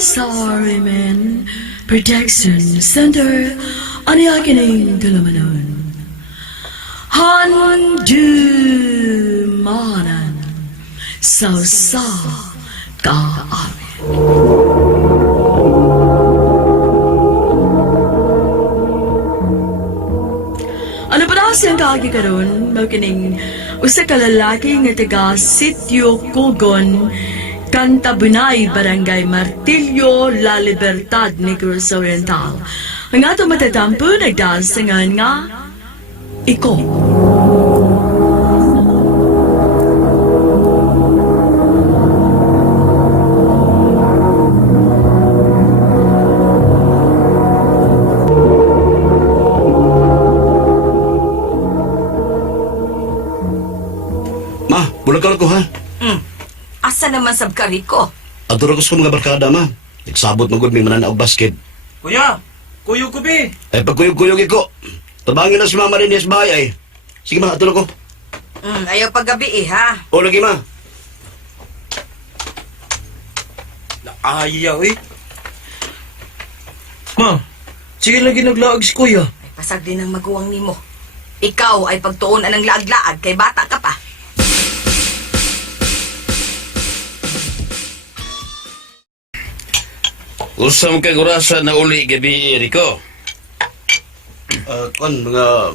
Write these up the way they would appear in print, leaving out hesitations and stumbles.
Sorryman Protection Center ani akining dalamanon. Handumanan sa kaamin. Ano pa daw siyang kaagi karon? Makining usa ka lalaki nga taga Sitio Cogon, Cantabunay, Barangay Martillo, La Libertad, Negros Oriental. Ang ato matatampo nagdasangan nga Iko. Bulakan ko, ha? Asa naman sab ka, Rico? Adura ko sa mga barkada, ma. Nagsabot magod may mananaog basket. Kuya, kuyog ko, be. Ay, pagkuyog-kuyog ko. Tabangin na si mama rin sa bahay, ay. Sige, ma, atulog ko. Ayaw paggabi ha? O, lagi, ma. Ayaw, eh. Ma, sige lagi naglaag si kuya. Ay, pasag din ang maguwang nimo. Ikaw ay pagtuon ang laag-laag kay bata ka pa. Usam kang orasa na uli gabi, Rico. Mga...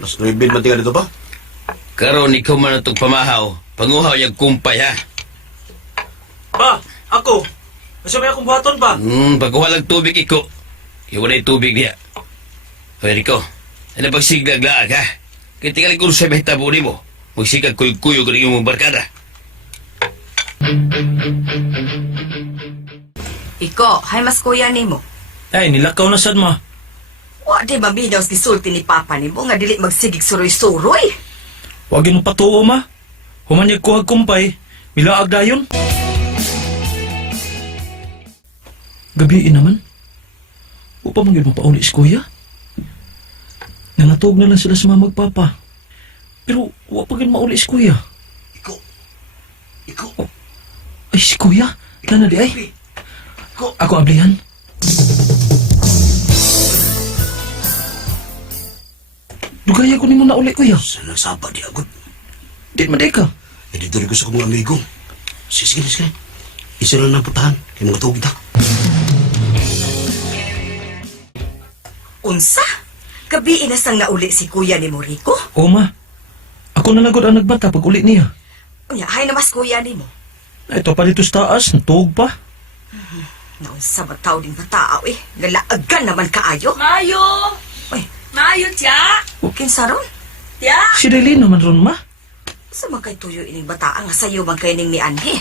Mas 9 matingan dito pa? Karon ikaw man itong pamahaw. Panguhaw yung kumpay, ha? Ba, ako. Masabay akong buhaton ba? Pagkuha lang tubig, iko. Iwan na yung tubig niya. Hoy, Rico. Ano pagsiglag laag, ha? Kaya tingali kung sabay tabo ni mo. Magsigag kuyog-kuyog ng iyong barkada. Iko, hay mas kuya nimo. Ay, nilakaw na sad, ma. Wa di ba binaw gisulti ni papa nimo nga dili magsigig suroy-suroy? Wagin mo patuo, ma. Humanyag ko kumpay. Milaag dayon. Gabi naman. Upa manggil mo pa uli si kuya. Nangatog na lang sila sa mga magpapa. Pero wa pa gin mauli si kuya. Iko. Ay, si kuya. Kana di ay. Ako ablihan. Dugaya ko ni mo na uli, kuya. Saan nagsapa di agad? Di maday ka. Eh, dito rin ko sa mga amigo. Sige. Isa lang ng putahan. Yung mga tubig na. Unsa? Gabi inasang nauli si kuya ni Rico? O, ma. Ako na nagod ang nagbata pag uli niya. Unya, hay na mas kuya nimo. Ito pa dito sa taas. Natuog pa. Naunsa ba tao din bataaw eh? Galaagan naman kaayo. Mayo! Uy, Mayo, tiya! kinsa ron? Tiya! Si Relly naman ron, ma. Sa magkay tuyo ining bataa nga sayo man kay ning ni Anhe.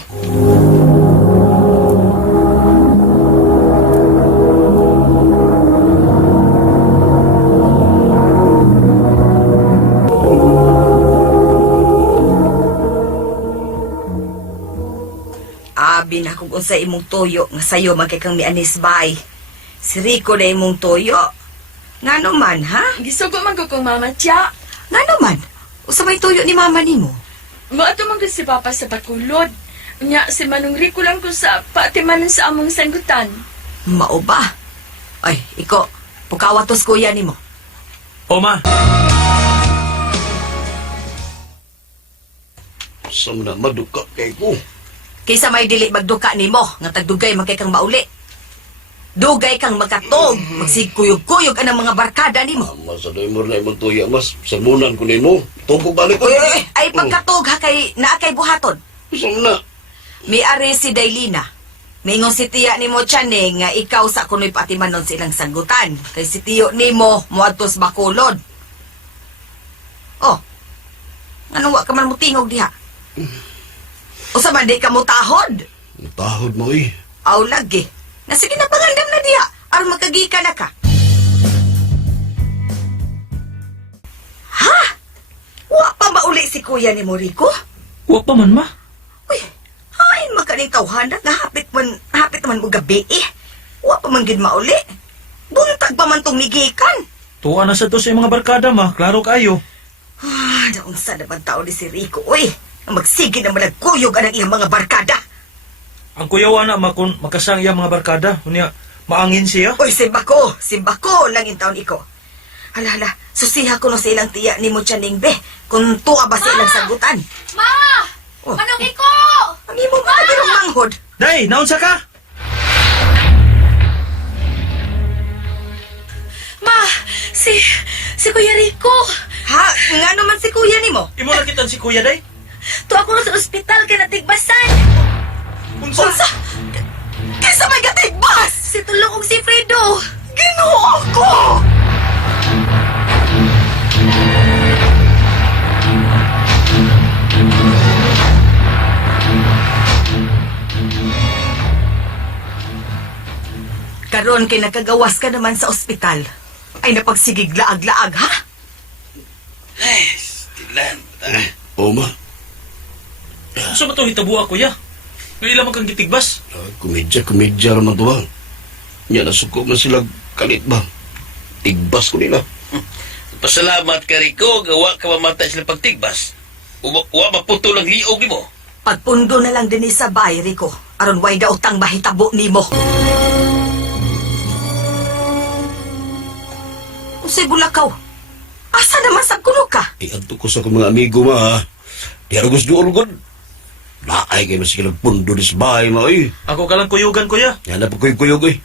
Abi na kung unsa imong toyo nga sayo man kay kang mianis bay. Si Rico na imong toyo. Ngano man, ha? Gisugo man ko kong mama, tiya. Ngano man? Usa may tuyo ni mama nimo? Maato man ko si Papa sa Bakulod. Nya, si Manong Rico lang ko sa patimanan sa among sanggutan. Mao ba? Ay, iko, pukawatos kuya nimo. O, ma. Saan na maduka kay ko? Kaysa may dili magduka nimo, nga tagdugay man kay kang mauli. Dugay kang magkatog, magsigkuyog-kuyog anang mga barkada nimo. Mas adoy mo na imong tuya, mas. Sermonan ko nimo. Tungkog balik ko. Ay pagkatog ha kay naakay buhaton. Saan na? Miari si Daylina. Mingon si tiya nimo Chane nga ikaw sa kunoy patimanon silang sagutan. Kay si tiyo nimo moadtos Bacolod. Oh. Anong wa ka man mutingog diha? Usa man di ka mutahod? Tahod mo, eh. Aw lagi. Nasige na pangandam na diha. Aron magkagika na ka. Ha? Wa pa mauli si kuya ni Rico? Wa pa man, ma. Uy, hain magaling tawhanan nga hapit man mo gabi eh. Wa pa man gid mauli. Buntag pa man tong migikan. Tuwa na sa to sa mga barkada, ma. Klaro kayo. Naunsa naman tao ni si Rico, uy. Ang magsige na malagkuyog ang iyang mga barkada. Ang kuyawa na makasang iya mga barkada. Unya, maangin siya. Uy, simbako lang intaon iko. Hala, susiha ko no sa ilang tiya ni mo tiyaning be. Kung tuwa ba sa ilang sagutan. Ma! Oh. Manong iko! Ang imo ba girong manghod? Day, naunsa ka? Ma! Si Kuya Rico! Ha? Nga naman si kuya ni mo? Imo nakitan si kuya, day? To ako na sa ospital kay natigbasan! Unsa? Unsa? Kaysa may gatigbas! Si Tulong og si Fredo! Ginoo ko! Karon kay nakagawas ka naman sa ospital. Ay napagsigig laag-laag, ha? Ay, stilan. Oo, ma. Unsa ba ito hitabuha, kuya? Nga ilang kang gitigbas? Kumedya naman to ba? Nya nasuko na sila kalit ba? Tigbas ko nila. Pasalamat ka, Rico. Gawa ka mamatay sila pagtigbas. Uwa maputo lang liog ni mo. Pagpundo na lang din sa bayri ko. Aron way daw tang mahitabo nimo. Usay bulakaw. Asa naman sa kuno ka? Iadto ko sa akong mga amigo, ma, ha? Di arugos doon, gud. Laay kayo masikilang pundo dis bahay, ma, eh. Ako ka lang kuyugan, kuya. Yan na pagkuyog, eh.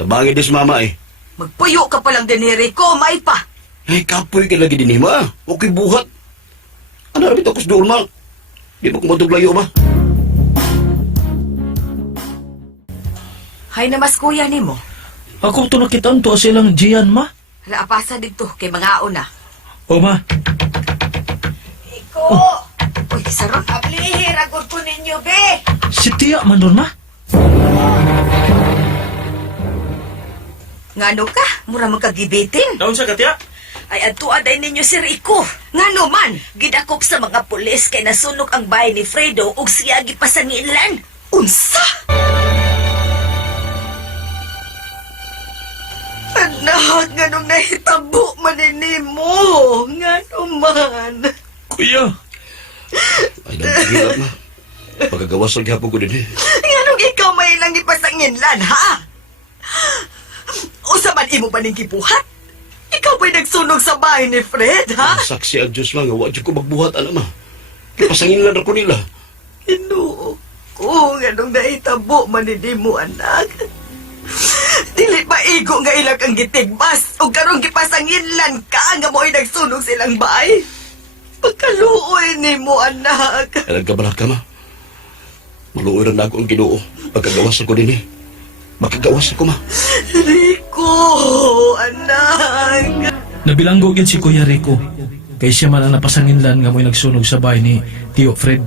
Tabangin dis mama, eh. Magpuyo ka pa lang din ni Rico, may pa. Ay, kapoy ka lagi din, ma. Okay, buhat. Ano rin ito, doon, ma? Di ba kumatuglayo, ma? Hay namas kuya nimo. Ako ito nakitaan to silang Gian, ma. Hala apasa dito kay mga una. O, ma. Iko. Uy, saron. Ablihi ragod ko ninyo, be. Si Tia man doon, ma. Ngano ka? Mura mo kagibitin. Naunsa ka, Tia? Ay adtuaday ninyo si Rico! Ngano man? Gidakop sa mga pulis kay nasunog ang bahay ni Fredo ug siya gipasangilan! Unsa? Anak, nganong nahitabo man mo? Ngano man? Kuya. Ay, nagpagilap, ma. Pagkagawas ang gihapon ko din, eh. Nganong ikaw may ilang ipasanginlan, ha? Usa man imo ba ning kibuhat? Ikaw ba'y nagsunog sa bahay ni Fred, ha? Saksi ang Diyos lang, wad ko magbuhat, alam, ma. Pasangin lang ako nila. Inuo ko, nganong nahitabo man mo, anak. Dili pa igo nga ilang kang gitigbas o karong gipasanginlan ka nga mo'y nagsunog silang bahay. Pagkaluoy ni mo, anak. Alam ka ba ka, ma? Maluoy rin ako ang ginoo. Pagkagawas ako din, eh. Makagawas ako, ma. Rico, anak. Nabilanggo yun si Kuya Rico. Kay siya man ang napasanginlan nga mo'y nagsunog sa bahay ni Tio Fred.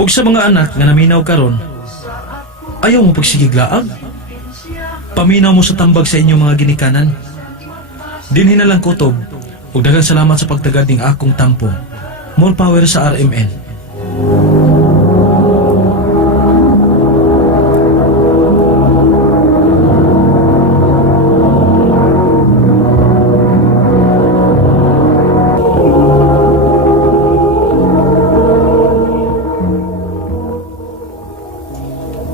Ug sa mga anak nga naminaw karon, ayaw mo pagsigiglaag. Paminaw mo sa tambag sa inyong mga ginikanan. Dinhi na lang kutob. Ug daghang salamat sa pagtagad ning akong tampo. More power sa RMN.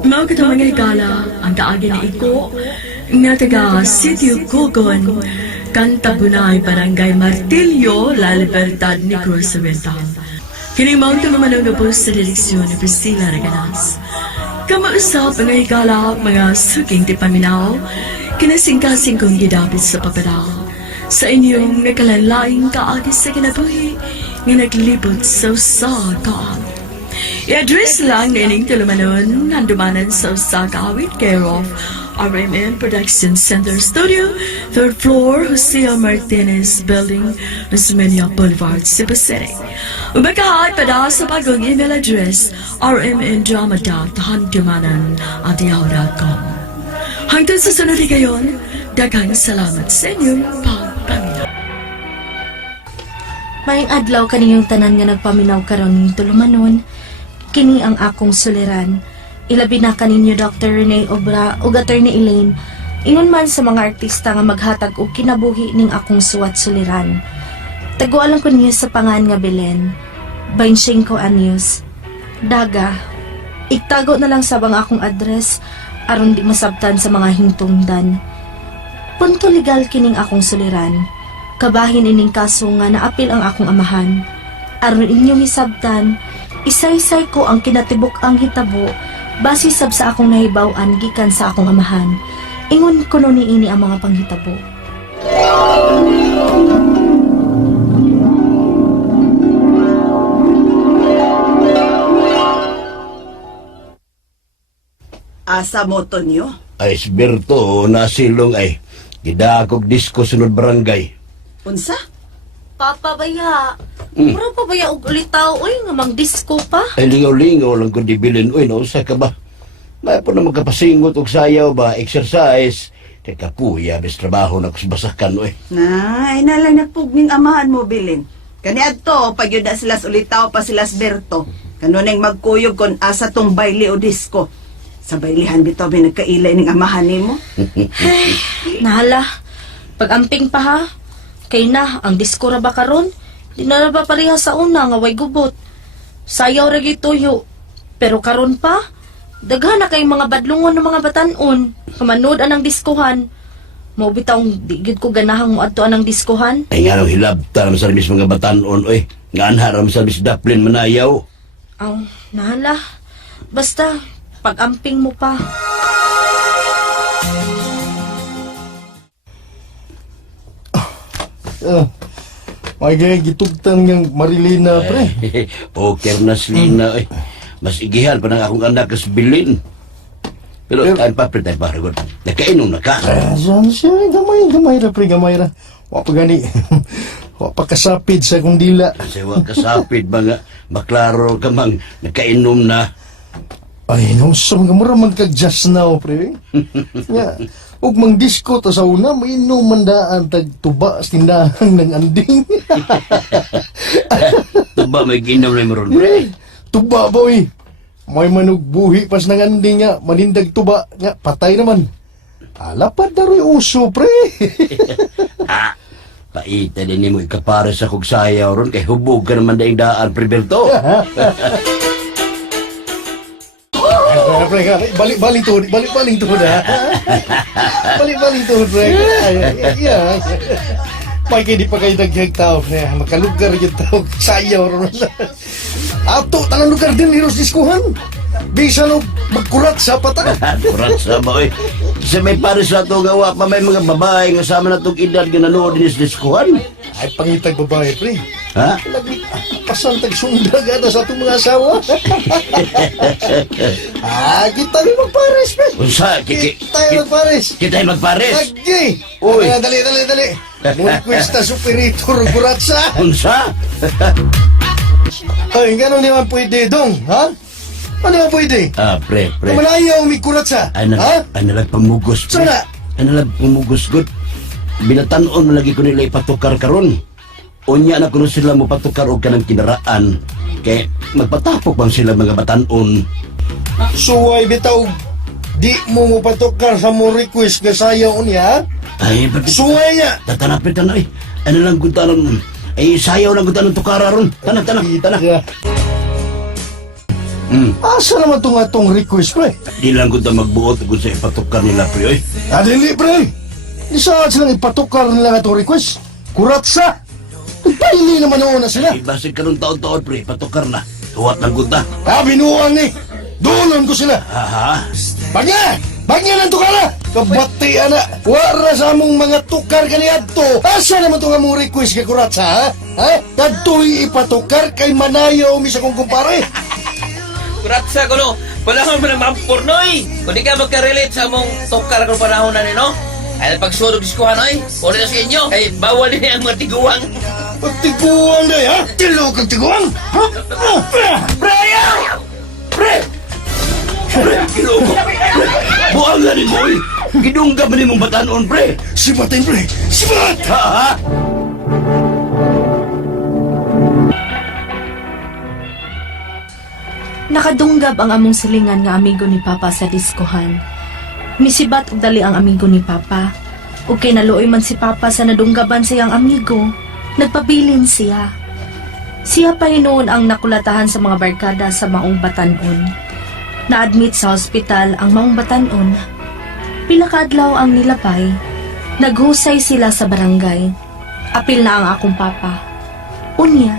Mao kita mga higala ang kaagi ni Iko nga taga Sitio Cogon, Cantabunay, Barangay Martillo, La Libertad, Negros Oriental. Kini mao ito naman ang gabos sa direksyon ni Priscilla Raganas. Kamausap mga higala mga suking tipaminaw, kinasingkasing kong gidapit sa papadaw. Sa inyong nakalanlaing kaagi sa kinabuhi nga naglibot sa usa ka. I-address lang na ining tulumanon nandumanan sa usa ka awit care of RMN Production Center Studio, 3rd floor, Jose Martinez Building, Osmeña Boulevard, Cebu City. Umakahat pada sa bagong email address rmndrama.handumanan@yahoo.com. Hanggang sa sunod gayon, daghang salamat sa inyong pagpaminaw. Maayong adlaw kaniyong tanan nga nagpaminaw karon ning tulumanon. Kini ang akong suliran. Ilabi na kaninyo Dr. Rene Obra ug Attorney Elaine. Ingon man sa mga artista nga maghatag og kinabuhi ning akong suwat suliran. Tagualan ko niyo sa pangan nga Belen. 25 anyos. Daga. Igtago na lang sabang akong address aron di masabtan sa mga hingtungdan. Punto legal kining akong suliran. Kabahin ining kaso nga naapil ang akong amahan. Aron inyong hisabtan, isay-say ko ang kinatibuk ang hitabo base sab sa akong nahibaw-an gikan sa akong amahan. Ingon kuno niini ang mga panghitabo. Asa mo to niyo? Ay, si Berto, nasilong ay. Gidakog disko sunod barangay. Unsa? Papa baya, mura pa baya og ulitaw oy nga mang disco pa. Ay, lingaw-lingaw lang kung dibilin. Uy, nausa ka ba? May po na magkapasingot og sayaw ba, exercise. Teka kuya, bis trabaho na kusbasakan, uy. Nay, nalang nagpugning amahan mo, Bilin. Kani adto, pag yun na silas ulitaw pa silas Berto. Kanunay magkuyog kon asa tong baile o disco. Sa bailihan bitaw may nagkailay ning amahan nimo. Nahala, pag-amping pa ha. Kay na, ang disco ra ba karon? Di na ba pareha sa una nga way gubot. Sayaw ra gyud tuyo. Pero karon pa, daghan na kay mga badlungon ng mga batanon. Kamanood anang diskohan. Mo bitawng di gyud ko ganahang moadto anang diskohan. Ay nga nang hilabta naman sa rimis mga batanon, uy. Nga anharam sa rimis daplin manayaw. Ang nahala. Basta, pag-amping mo pa. May gaya gitugtan ng Marilina, pre. Poker na Selena, uy. Mas igihan pa ng akong anak kas Bilin. Pero kain pa, pre, tayo pa, Ragon. Nakainom na ka. Saan siya? Gamay ra, pre, gamay ra. Wa pa gani. Wa pa kasapid sa kong dila. Kasi wag kasapid ba nga, maklaro ka mang nakainom na. Ay, nung nga mura magka-just now, pre. Nga, ug mang disco ta sa una, mainom mandaan tagtuba sa tindahan ng anding. Ito ba may ginom na meron, pre? Tuba, boy. May manugbuhi pas ng anding nga, manindag tuba nga, patay naman. Alapad na rin uso, pre. Paita din mo ikapare sa kog sayaw ron, kay hubog ka naman daing daan, pre Berto. Pre, balik-balik tuhod, balik-balik tuhod, ha? Balik-balik tuhod, pre. Yeah. May kayo di pa kayo naghihag tao, pre. Makalugar yung tao, sayaw ron. Ato, talang lugar din, Heroes Diskuhan. Bisa no, magkurat sa pata. Kurat sa ba, oy. Kasi may pares na ito gawa pa may mga babae nga sama na itong edad nga nanood din sa diskuhan. Ay, pangitag babae, pre. Ha? Pasantag sundag na sa itong mga asawa. Kita rin magpares, pre. Unsa? Kita rin magpares. Kita yung magpares. Lagi! Uy. Dali. Muli kwesta superitor kuratsa. Unsa? Ay, gano'n naman pwede, dong, ha? Ano naman pwede? Pre. Malayaw may kuratsa, Ano ha? nalag pamugos, pre. Sana? Ano nalag pamugos, good. Binatanon mo lagi ko nila ipatukar karon. Unya na kuno sila mo patukar og kanang kinaraan. Kay magpatapok bang sila mga batanon. Suway bitaw, di mo patukar sa mo request ka sayaw niya, ha? Ay, ba't Suway niya! tatanapit ka na, eh. Ano lang guntanon? Ay, sayaw lang guntanon tukara ron. Tanap. Yeah. Asa naman itong atong request, pre? Di lang gunta magbuot kung sa ipatukar nila, pre, oy. Dili, pre! Di saan silang ipatukar nila atong request? Kuratsa! Paili naman noon na sila. Ibasig ka nung taon-taon, pre. Patukar na. Huwat ng gunta. Binuang ni! Dulon ko sila! Aha. Bagya ng tukara! Kabati, ana! Wara sa among mga tukar kaniyadto! Asa naman itong among request kay Kuratsa, ha? Kadto'y ipatukar kay manayaw mi sa kong kumpare! Kuratsa ko no. Panahon mo ng mampurnoy. Kung di ka magka-relate sa mong tukar kung panahon na ni, no? Ay, pagsurog diskuhan, oy. Uli na sa inyo. Ay, bawal din ang matiguang. Tiguan day, ha? Tilo kang tiguan! Ha? Pre! Kiloko! Buang nga ni boy! Gidungga ba ni mong batanon, pre? Sibatin, pre! Sibat! Ha? Nakadunggab ang among silingan nga amigo ni Papa sa diskohan. Misibat og dali ang amigo ni Papa. Ug kay naluoy man si Papa sa nadunggaban siyang amigo, nagpabilin siya. Siya pa hinuon ang nakulatahan sa mga barkada sa maong batanon. Na-admit sa ospital ang maong batanon. Pila ka adlaw ang nilabay. Naghusay sila sa barangay. Apil na ang akong papa. Unya,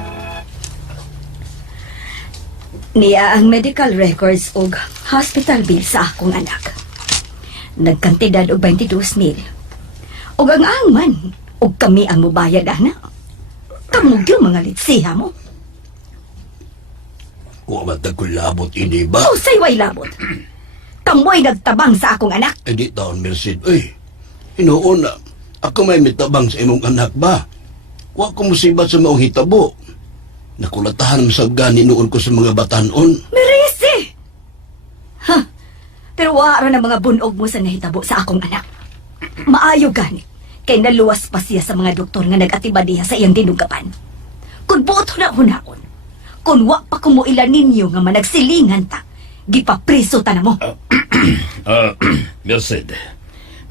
Niya ang medical records ug hospital bill sa akong anak. Nagkantidad og 22,000. Ug ang angman, ug kami ang mubayad ana. Kamug yung mga litsiha mo. Wa matag ko labot ini ba? Usay way labot. Kamoy nagtabang sa akong anak. Eh di taon, Merced. Uy, inuuna, ako may mitabang sa imong anak ba? Wa ko musibat sa maong hitabo. Nakulatahan mo sa gani noon ko sa mga batanon. Merisi! Ha? Pero wala na mga bunog mo sa nahitabo sa akong anak. Maayo gani. Kay naluwas pa siya sa mga doktor nga nag-atiba diha sa iyang dinugapan. Kung buot na hunaon, kung wa pa kumuilan ninyo nga managsilingan ta, gipapriso ta na mo. Merced,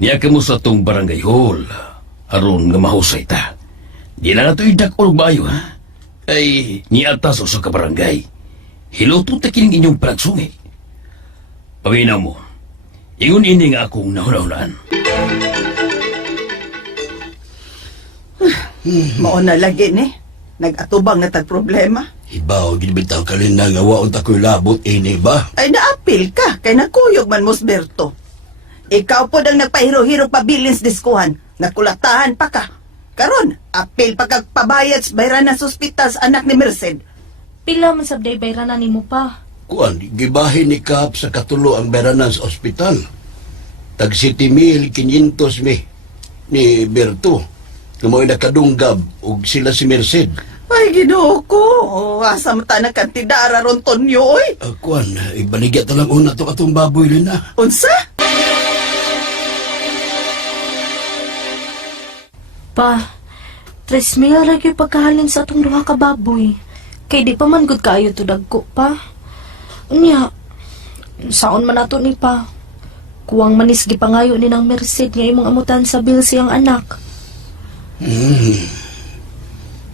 niya ka mo sa tong barangay hall. Aron nga mahusay ta. Di na nato idakol bayo, ha? Ay, niatas o sa kabarangay. Hiluto ta kining inyong pagsungi. Paminaw mo, ingon ini nga akong nahunahunan. Mao na lagi ni. Nag-atubang na tag problema. Ibaw, ginibitaw ka rin na nga waon ta ko'y labot ini ba? Ay naapil ka, kay nakuyog man Mosberto. Ikaw po dang nagpahiro-hiro pa bilins diskuhan. Nakulatahan pa ka. Karon, apil pa kag pabayad sa bayran sa ospital sa anak ni Merced. pila man sabday bayranan nimo pa. Kuan, gibahin ni Kap sa katulo ang beranan sa ospital. Tag 7,500 ni Berto. Kamoy nakadunggab og sila si Merced. Ay, Ginoo ko. Asa mata na kantidara ron Tonyo, oy. Kuan, ibaligya talang una to katong baboy rin na. Unsa? Pa, 3,000 lagi pagkahalin sa atong duha ka baboy. Kay di pa man gud kaayo to dagko pa. Unya, saon man ato ni pa. Kuwang manis gipangayo ni ng Merced nga imong amutan sa bil siyang anak.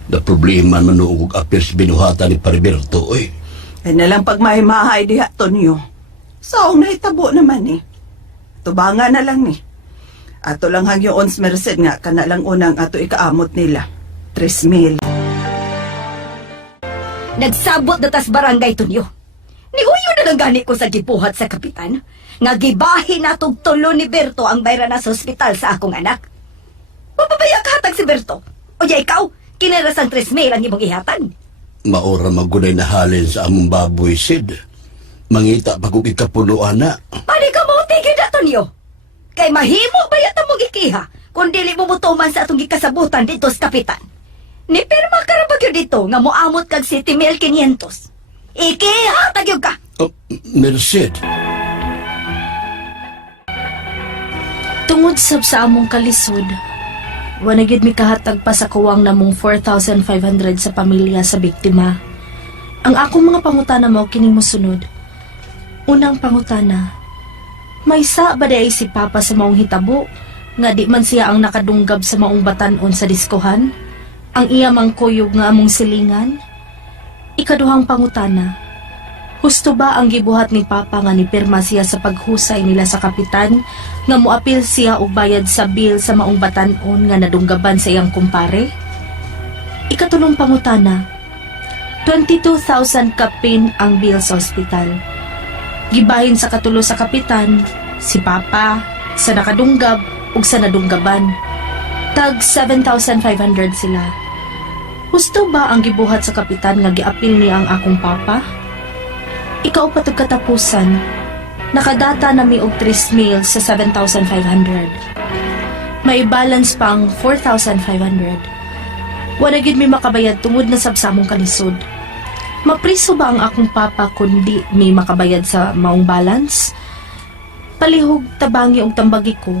Da problema man noong apis binuhatan ni Pariberto, oy. Ay nalang pagmahay-mahay diha Tonyo. Saong nahitabo naman eh. Tubangan na lang ni. Ato lang hangyo ons Merced nga kana lang unang ato ikaamot nila. 3,000. Nagsabot na tas barangay tunyo. Niuyo na lang gani ko sa gibuhat sa kapitan. Nga gibahin na tulo ni Berto ang bayra na sa ospital sa akong anak. Mapabaya ka hatag si Berto. O ya ikaw, kinarasang 3,000 ang imong ihatan. Maura magunay na halin sa among baboy, Sid. Mangita pa kung ikapunuan na. Pali ka mo tigid na tunyo. Kay mahimo ba yata mong ikiha kung dili mo mutuman sa atong gikasabutan dito sa kapitan. Ni pirma ka ra bagyo dito nga moamot kag 7,500. Ikiha tagyo ka. Oh, Merced. Tungod sab sa among kalisod, wala gid mi kahatag pa sa kuwang namong 4,500 sa pamilya sa biktima. Ang akong mga pangutana mao kining mosunod. Unang pangutana, may sa ba day si Papa sa maong hitabo nga di man siya ang nakadunggab sa maong batanon sa diskohan? Ang iya mang kuyog nga among silingan? Ikaduhang pangutana, husto ba ang gibuhat ni Papa nga nipirma siya sa paghusay nila sa kapitan nga moapil siya og bayad sa bill sa maong batanon nga nadunggaban sa iyang kumpare? Ikatulong pangutana, 22,000 kapin ang bill sa ospital. Gibahin sa katulo sa kapitan, si Papa, sa nakadunggab ug sa nadunggaban. Tag 7,500 sila. Husto ba ang gibuhat sa kapitan nga giapil niya ang akong Papa? Ikaw patag katapusan, nakadata na mi og 3,000 sa 7,500. May balance pang 4,500. Wala gid mi makabayad tungod na sabsamong kalisod. Mapriso ba ang akong Papa kundi mi makabayad sa maong balance? Palihog tabangi og tambagi ko.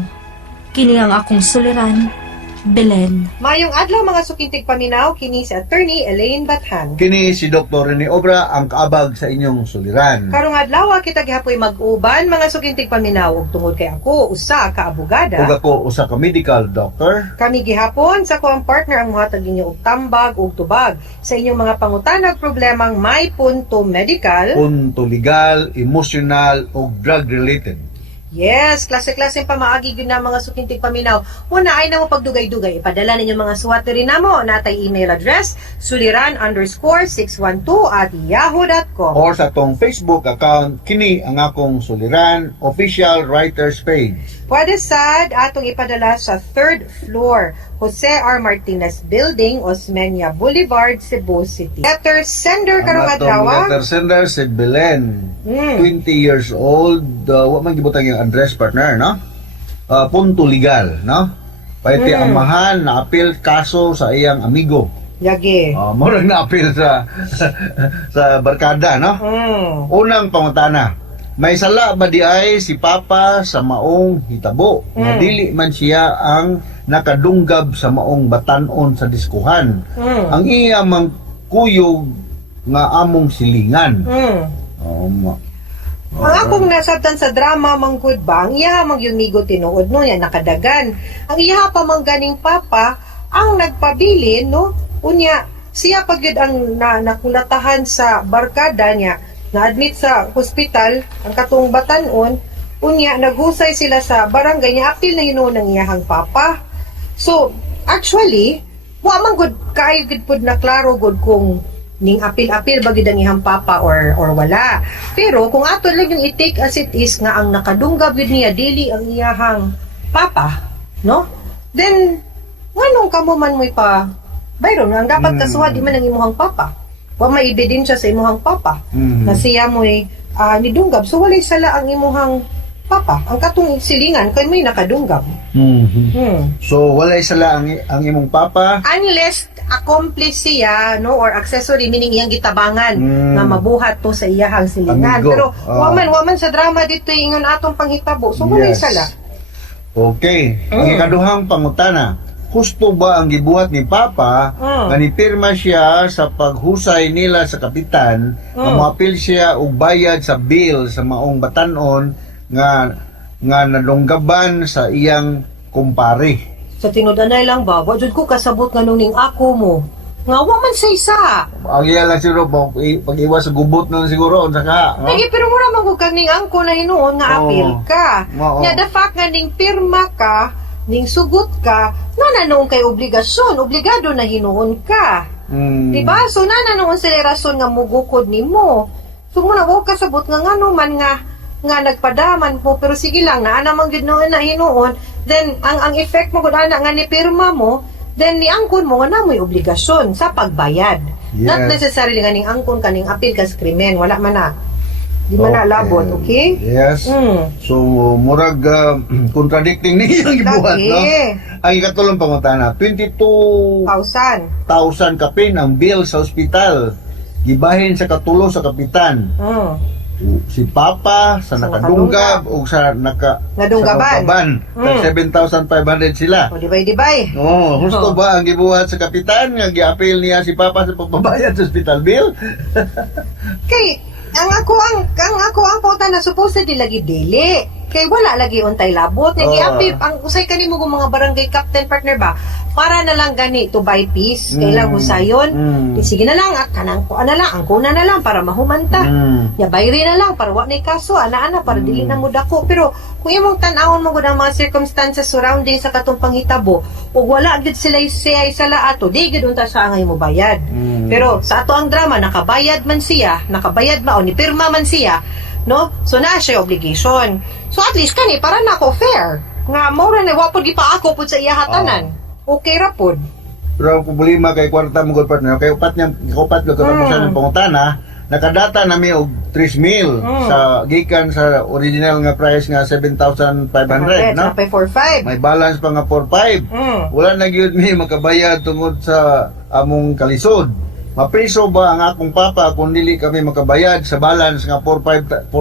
Kini ang akong suliran, Belen. Mayong adlaw mga sukintig paminaw, kini si Attorney Elaine Bathan. Kini si Dr. Rene Obra ang kaabag sa inyong suliran. Karong adlaw kita gihapoy mag-uban mga sukintig paminaw ug tungod kay ako usa ka abogada. Ug ako usa ka medical doctor. Kami gihapon sa ko ang partner ang muhatag ninyo og tambag ug tubag sa inyong mga pangutanag problemang may punto medical. Punto legal, emotional ug drug related. Yes, klase-klase pamaagi gyud na mga sukintig paminaw. Una ay na mo pagdugay-dugay. Ipadala ninyo mga suwat rin namo natay email address suliran_612@yahoo.com. Or sa tong Facebook account, kini ang akong suliran official writers page. Pwede sad atong ipadala sa 3rd floor, Jose R. Martinez Building, Osmeña Boulevard, Cebu City. Letter sender karong Ang atong adlaw. letter sender si Belen. 20 years old. Wa man gibutang yung address partner, no? Punto legal, no? Paiti amahan na apil kaso sa iyang amigo. Yagi. Murag na apil sa sa barkada, no? Unang pangutana, may sala ba di ay si Papa sa maong hitabo? Nga dili man siya ang nakadunggab sa maong batanon sa diskuhan. Ang iya mang kuyog nga among silingan. Ang akong nasabtan sa drama manggod ba, ang iya mang yung migo tinuod no, yan nakadagan. Ang iya pa mang ganing papa, ang nagpabilin no, unya siya pagyud ang nakulatahan sa barkada niya, na-admit sa hospital, ang katong batanon, unya naghusay sila sa barangay niya, apil na yun ng iyahang papa. So, actually, wa man gud kaayo gid pud na klaro gud kung ning apil-apil ba gid ang iyang papa or wala. Pero kung ato lang yung i-take as it is nga ang nakadunggab gid niya dili ang iyahang papa, no? Then nganong kamo man mo'y pa bayron ang dapat kasuha di man ang imong papa. Wa may ebidensya sa imong papa na siya mo'y nidunggab. So walay sala ang imong papa. Ang katong silingan kay may nakadunggab. So walay sala ang imong papa Unless accomplice siya no or accessory meaning iyang gitabangan nga mabuhat to sa iyahang silingan. Amigo. Pero waman sa drama dito ingon atong panghitabo. So walay sala. Okay. Ang ikaduhang pangutana, husto ba ang gibuhat ni Papa nga nipirma siya sa paghusay nila sa kapitan nga moapil siya og bayad sa bill sa maong batanon nga nadunggaban sa iyang kumpare? Sa tinudanay lang ba, wa jud ko kasabot nga ning ako mo. Nga wa man sa isa. Ang iya lang siguro pag-iwas sa gubot na siguro unsa ka. No? Lagi pero mura man ko kag ning angko na hinuon nga apil ka. Oo. Nya the fact nga ning pirma ka, ning sugot ka, nananoon kay obligasyon, obligado na hinuon ka. Diba? So nananoon sila rason nga mugukod nimo. So muna wa kasabot nga ngano man nga nagpadaman po pero sige lang na man gid noon na hinuon, then ang effect mo gud ana nga ni pirma mo, then ni angkon mo nga namoy obligasyon sa pagbayad. Not necessarily nga ning angkon kaning apil kas krimen, wala man na. Di man na labot, okay? Yes. So murag contradicting ni ang gibuhat, no? Ang ikatulong pangutana, 22,000 kapin ang bill sa ospital. Gibahin sa katulo sa kapitan. Si Papa sa nakadunggab o sa nadunggaban. 7,500 sila. O dibay. Husto ba ang gibuhat sa kapitan nga giapil niya si Papa sa pagbabayad sa hospital bill? Kay ang ako ang pauta na supposedly lagi dili. Kay wala lagi untay labot. Giapil ang usay kanimo mga barangay captain partner ba? Para na lang gani to buy peace. Kailang husayon. Sige na lang at kanang ko na lang, angkuna na lang para mahumanta. Ya bayri na lang para wa nay kaso, ana para dili na mo dako. Pero kung imong tan-awon mo gud ang mga circumstances surrounding sa katong panghitabo, ug wala gid sila sala ato, di gid unta sa angay mo bayad. Pero sa ato ang drama nakabayad man siya, nakabayad mao ni pirma man siya, no? So na siya obligation. So at least kani para nako fair. Nga mo ra na wa pud gipaako pud sa iya hatanan. Okay ra pod. Pero ang problema kay kwarta mo gud partner, kay upat lo mo sa ng pangutana, nakadata na mi og 3,000 sa gikan sa original nga price nga 7,500, no? May 4,500. May balance pa nga 4,500. Wala na gyud mi makabayad tungod sa among kalisod. Mapriso ba ang akong papa kung dili kami makabayad sa balance nga 4,500?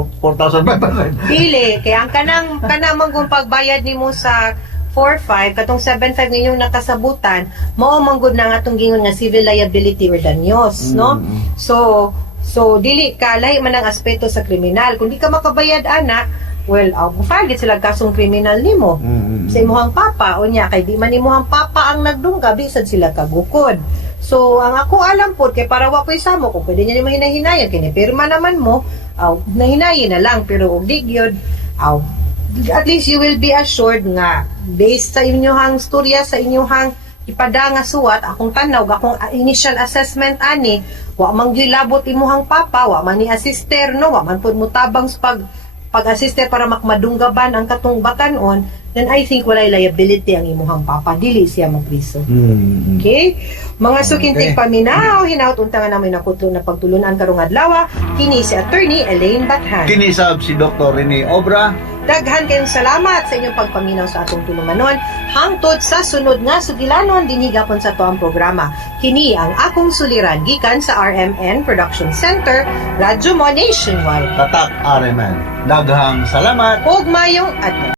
Dili kay ang kanang man kung pagbayad nimo sa 745 katong 75 ninyong nakasabutan mao manggod na nga atong gingon nga civil liability or danyos, no? So dili ka lahi man ang aspeto sa kriminal. Kung di ka makabayad ana, well, file sila kasong kriminal nimo. Sa imuhang papa o niya kay di man imuhang papa ang nagdungga bisag sila kagukod. So ang ako alam po kay para wa koy samo kung pwede niya ni mahinayan kini pirma naman mo, nahinayin na lang pero og di gyud at least you will be assured nga based sa inyong storya sa inyong ipada nga suwat akong tanaw akong initial assessment ani wa man gilabot imuhang papa wa man ni assister no wa man pud mutabang sa pag-assister para makmadunggaban ang katong batanon, then I think walay liability ang imuhang papa dili siya magpriso. Okay? Mga sukintig paminaw, hinaut unta nga namin nakutlo na pagtulunan karong adlaw, kini si Attorney Elaine Bathan. Kinisab si Dr. Rene Obra. Daghan kayong salamat sa inyong pagpaminaw sa atong tulumanon. Hangtod sa sunod nga sugilanon dinhigapon sa to ang programa. Kini ang akong suliran gikan sa RMN Production Center, Radyo Mo Nationwide. Tatak RMN. Daghang salamat. Ug mayong adlaw.